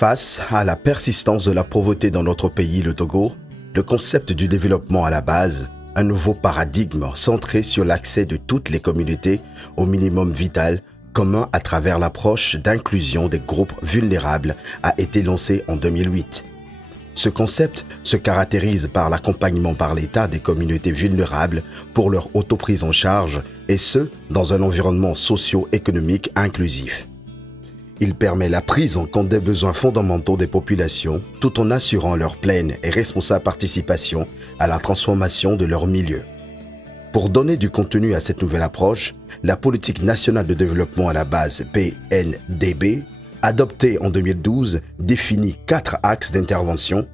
Face à la persistance de la pauvreté dans notre pays, le Togo, le concept du développement à la base, un nouveau paradigme centré sur l'accès de toutes les communautés au minimum vital commun à travers l'approche d'inclusion des groupes vulnérables a été lancé en 2008. Ce concept se caractérise par l'accompagnement par l'État des communautés vulnérables pour leur autoprise en charge et ce, dans un environnement socio-économique inclusif. Il permet la prise en compte des besoins fondamentaux des populations tout en assurant leur pleine et responsable participation à la transformation de leur milieu. Pour donner du contenu à cette nouvelle approche, la politique nationale de développement à la base PNDB, adoptée en 2012, définit 4 axes d'intervention: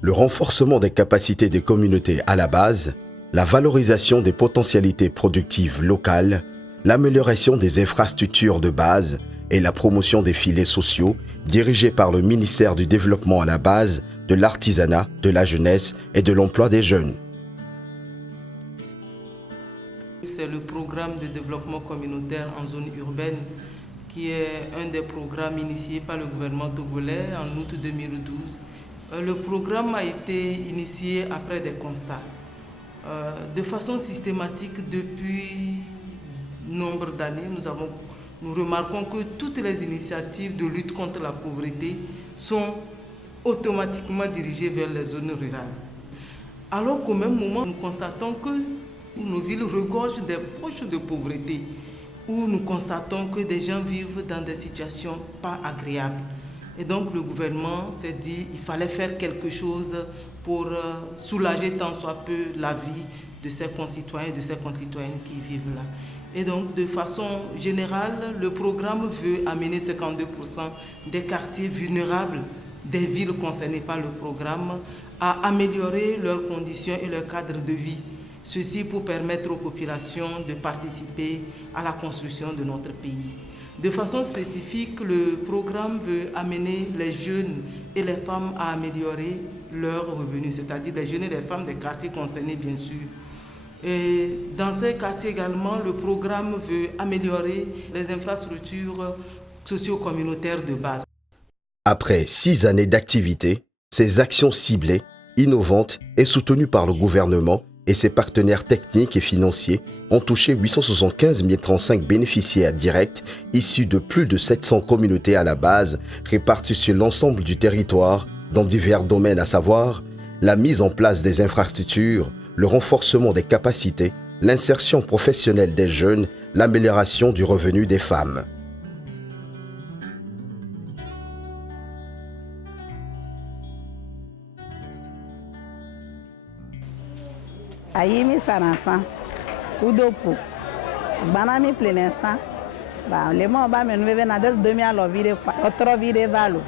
le renforcement des capacités des communautés à la base, la valorisation des potentialités productives locales, l'amélioration des infrastructures de base et la promotion des filets sociaux dirigés par le ministère du Développement à la base, de l'artisanat, de la jeunesse et de l'emploi des jeunes. C'est le programme de développement communautaire en zone urbaine qui est un des programmes initiés par le gouvernement togolais en août 2012. Le programme a été initié après des constats. De façon systématique, depuis nombre d'années, nous remarquons que toutes les initiatives de lutte contre la pauvreté sont automatiquement dirigées vers les zones rurales. Alors qu'au même moment, nous constatons que nos villes regorgent des poches de pauvreté, où nous constatons que des gens vivent dans des situations pas agréables. Et donc le gouvernement s'est dit qu'il fallait faire quelque chose pour soulager tant soit peu la vie de ses concitoyens et de ses concitoyennes qui vivent là. Et donc de façon générale, le programme veut amener 52% des quartiers vulnérables des villes concernées par le programme à améliorer leurs conditions et leur cadre de vie. Ceci pour permettre aux populations de participer à la construction de notre pays. De façon spécifique, le programme veut amener les jeunes et les femmes à améliorer leurs revenus, c'est-à-dire les jeunes et les femmes des quartiers concernés, bien sûr. Et dans ces quartiers également, le programme veut améliorer les infrastructures socio-communautaires de base. Après 6 années d'activité, ces actions ciblées, innovantes et soutenues par le gouvernement et ses partenaires techniques et financiers ont touché 875 035 bénéficiaires directs issus de plus de 700 communautés à la base réparties sur l'ensemble du territoire dans divers domaines, à savoir la mise en place des infrastructures, le renforcement des capacités, l'insertion professionnelle des jeunes, l'amélioration du revenu des femmes. Ayimi sanasa, udopo, banami plenensa, le mo ba me nube na des demi alo vide kwa, otro vide valo,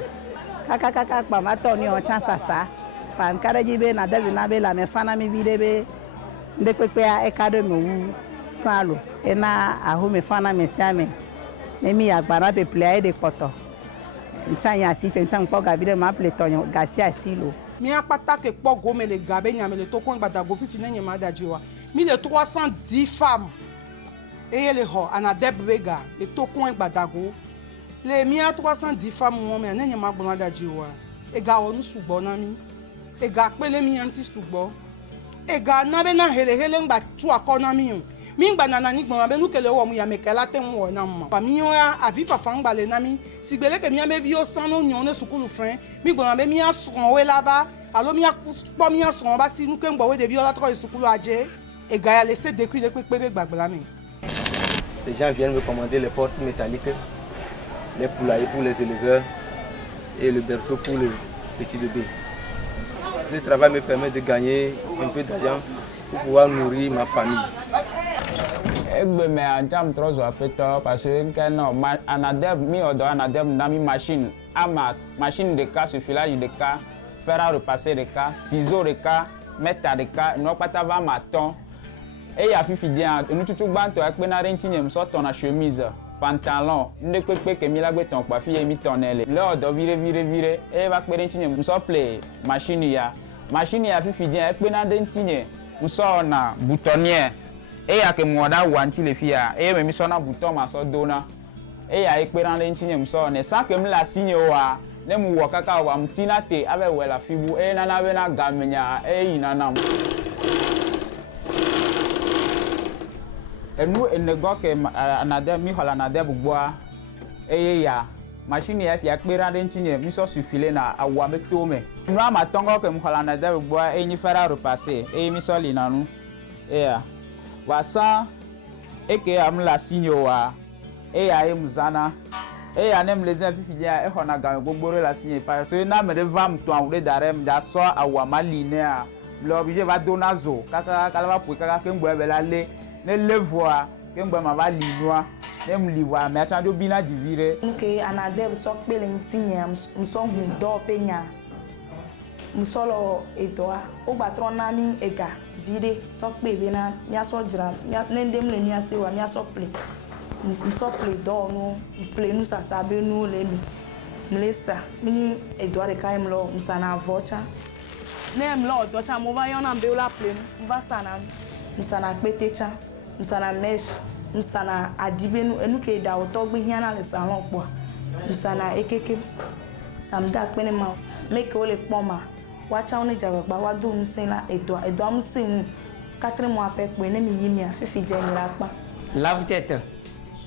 kaka kwa matoni o chansasa, pan kare jibe na des na be la me fana mi vide be, ndekwepe a ekado me wu salo, ena ahu me fana me siame, nemi agbara pe play de koto, nchanya si fe nchang po gavide ma pletonyo gasi asilo. Mi apata ke po gome le gabe nyame le tokon gbadago fifi nenye ma dajiwa. Mi le 310 femmes. Et le ho anadeb wega le tokon gbadago. Le mi a 310 femmes mo me nenye ma gbona dajiwa. E ga onu sugbo na mi. E ga pele mi anti sugbo. E ga na be na hele ngba tu akona mi o. Mi ngba na ni gbon be nu kele wo mu ya me kela te mo na mo. Pa mi yo avi fafa ngba le na mi. Sigbele ke mi ame vi o san no nyon ne sukulu fin. Mi gbon be mi a son we là-bas. Alors mi a pas mi a son ba si nu ke ngba we de vi o la tro sukulu aje. E ga ya laisser décuire le pepe gbagba mi. Les gens viennent me commander les portes métalliques, les poulaillers pour les éleveurs et le berceau pour le petit bébé. Ce travail me permet de gagner un peu d'argent pour pouvoir nourrir ma famille. Me anjam trozo apeto parce que non anadeb mi odo anadeb nami machine machine de cas sur filage de cas fer à repasser de cas ciseaux de cas mettre de cas no patava maton et ya fifi dia nous tutu banto ak na rentine me sorte na chemise pantalon nde pepe ke mi la gbe ton pa fi mi tonele le odo vire e ba pe rentine me so play machine ya fifi dia ak na rentine me so na boutonnière. Et il y a que moi là où anti les filles et même si on a bouton ma so dona et il y a que dans l'intime so ne sans que me la signe wa ne mu wɔ kaka wa mtina te abe wɔ la fibu e nana be na gamenya e yinana enu enego ke Anadeb mi hola Anadeb gboa e ya machine ya fia kpera de ntinye mi so sufile na awa be tome nu ama tongo ke mi hola Anadeb gboa e ni fera repasser e mi so linanu e ya wa sa e ke am la sinyo wa e ya e muzana e ya nem les infifilia e hona ga gbogboro la sinye pa so na me de vam to awde darem da so awa malinea le obligé va donazo kaka kala va pour kaka ke ngbo e be la le ne levoa ke ngba ma ba linwa ne mliwa me atando bina divire nke Anadeb so pele ntinye mso hu do penya msolo edoa o gbatro na mi ega vide so pe be na mia so jira ne ndem le mia se wa mia so ple mso ple do no ple nu sasa be nu le mi mlesa ni edoa de kai mlo msana vocha ne mlo vocha mo va yona mbe la ple mba sana msana petecha msana mesh msana adibenu enuke da otogbe hiana le salon po msana ekeke amda pene ma make ole poma wacha oni jagba wa do nsin edo msin 4 mois après pe ne mi yimi afifi je ni rapa lave-tête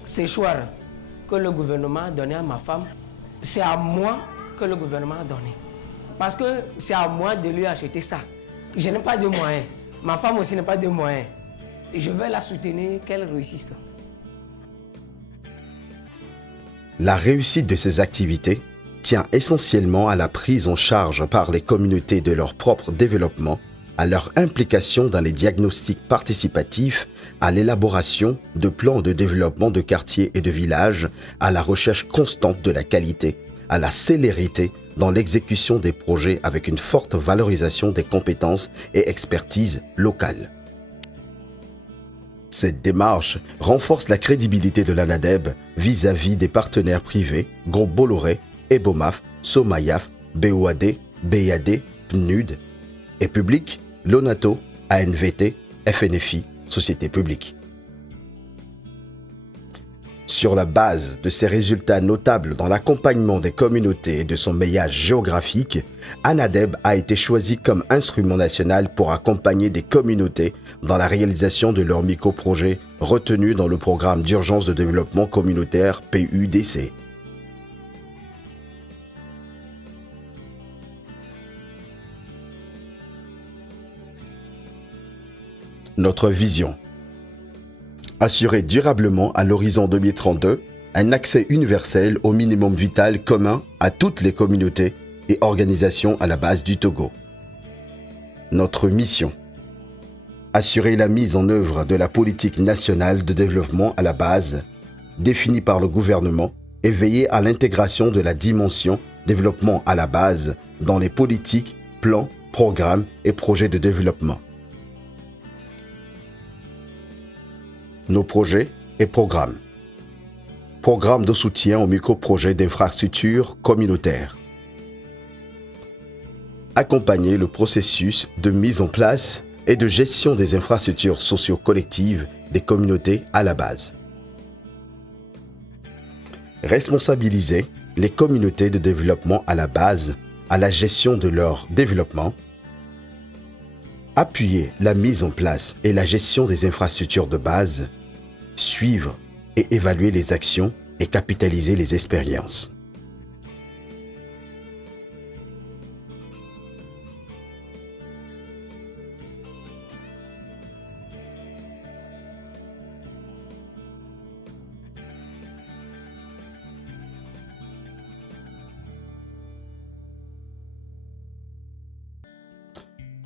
séchoir que le gouvernement a donné à ma femme c'est à moi que le gouvernement a donné parce que c'est à moi de lui acheter ça je n'ai pas de moyens ma femme aussi n'a pas de moyens. Je vais la soutenir, qu'elle réussisse. La réussite de ces activités tient essentiellement à la prise en charge par les communautés de leur propre développement, à leur implication dans les diagnostics participatifs, à l'élaboration de plans de développement de quartiers et de villages, à la recherche constante de la qualité, à la célérité dans l'exécution des projets avec une forte valorisation des compétences et expertise locales. Cette démarche renforce la crédibilité de l'Anadeb vis-à-vis des partenaires privés, Groupe Bolloré, Ebomaf, Somayaf, BOAD, BAD, PNUD, et public, Lonato, ANVT, FNFI, Société publique. Sur la base de ces résultats notables dans l'accompagnement des communautés et de son maillage géographique, Anadeb a été choisi comme instrument national pour accompagner des communautés dans la réalisation de leurs micro-projets retenus dans le programme d'urgence de développement communautaire PUDC. Notre vision. Assurer durablement à l'horizon 2032 un accès universel au minimum vital commun à toutes les communautés et organisations à la base du Togo. Notre mission. Assurer la mise en œuvre de la politique nationale de développement à la base, définie par le gouvernement, et veiller à l'intégration de la dimension développement à la base dans les politiques, plans, programmes et projets de développement. Nos projets et programmes. Programme de soutien aux micro-projets d'infrastructures communautaires. Accompagner le processus de mise en place et de gestion des infrastructures socio-collectives des communautés à la base. Responsabiliser les communautés de développement à la base à la gestion de leur développement. Appuyer la mise en place et la gestion des infrastructures de base, suivre et évaluer les actions et capitaliser les expériences.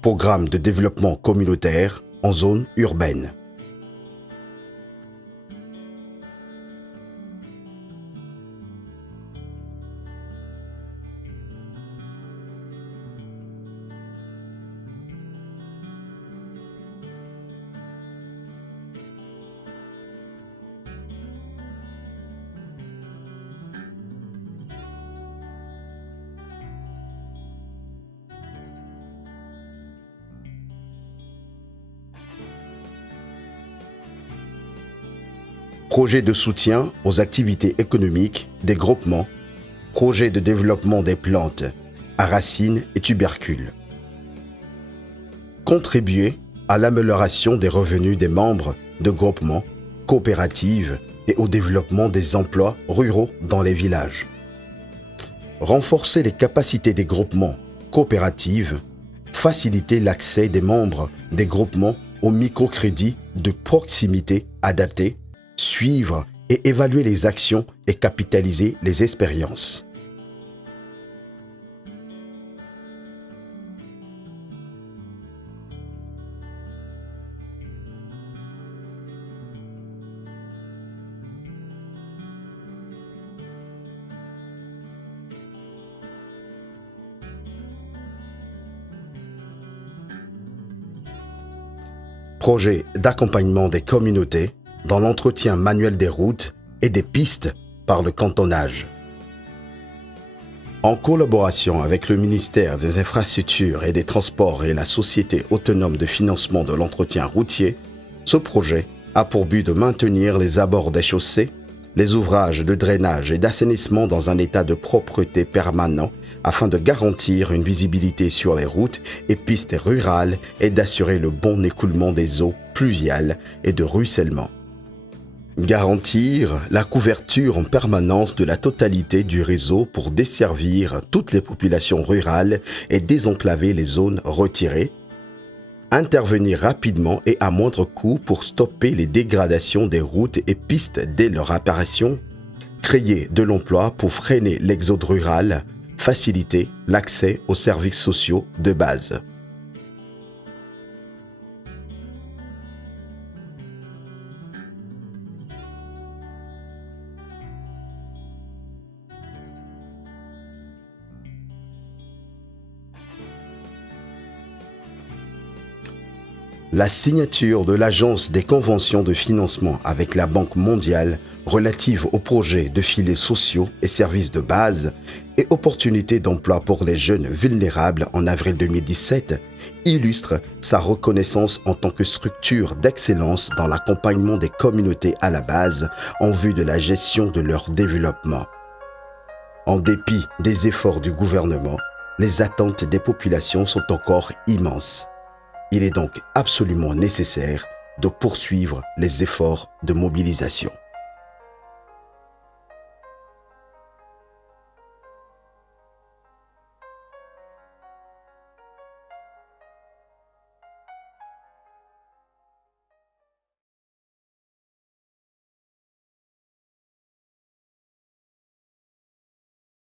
Programme de développement communautaire en zone urbaine. Projet de soutien aux activités économiques des groupements, projet de développement des plantes à racines et tubercules. Contribuer à l'amélioration des revenus des membres de groupements, coopératives et au développement des emplois ruraux dans les villages. Renforcer les capacités des groupements, coopératives, faciliter l'accès des membres des groupements au microcrédit de proximité adapté, suivre et évaluer les actions et capitaliser les expériences. Projet d'accompagnement des communautés dans l'entretien manuel des routes et des pistes par le cantonnage. En collaboration avec le ministère des Infrastructures et des Transports et la Société autonome de financement de l'entretien routier, ce projet a pour but de maintenir les abords des chaussées, les ouvrages de drainage et d'assainissement dans un état de propreté permanent afin de garantir une visibilité sur les routes et pistes rurales et d'assurer le bon écoulement des eaux pluviales et de ruissellement. Garantir la couverture en permanence de la totalité du réseau pour desservir toutes les populations rurales et désenclaver les zones retirées. Intervenir rapidement et à moindre coût pour stopper les dégradations des routes et pistes dès leur apparition. Créer de l'emploi pour freiner l'exode rural, faciliter l'accès aux services sociaux de base. La signature de l'Agence des conventions de financement avec la Banque mondiale relative aux projets de filets sociaux et services de base et opportunités d'emploi pour les jeunes vulnérables en avril 2017 illustre sa reconnaissance en tant que structure d'excellence dans l'accompagnement des communautés à la base en vue de la gestion de leur développement. En dépit des efforts du gouvernement, les attentes des populations sont encore immenses. Il est donc absolument nécessaire de poursuivre les efforts de mobilisation.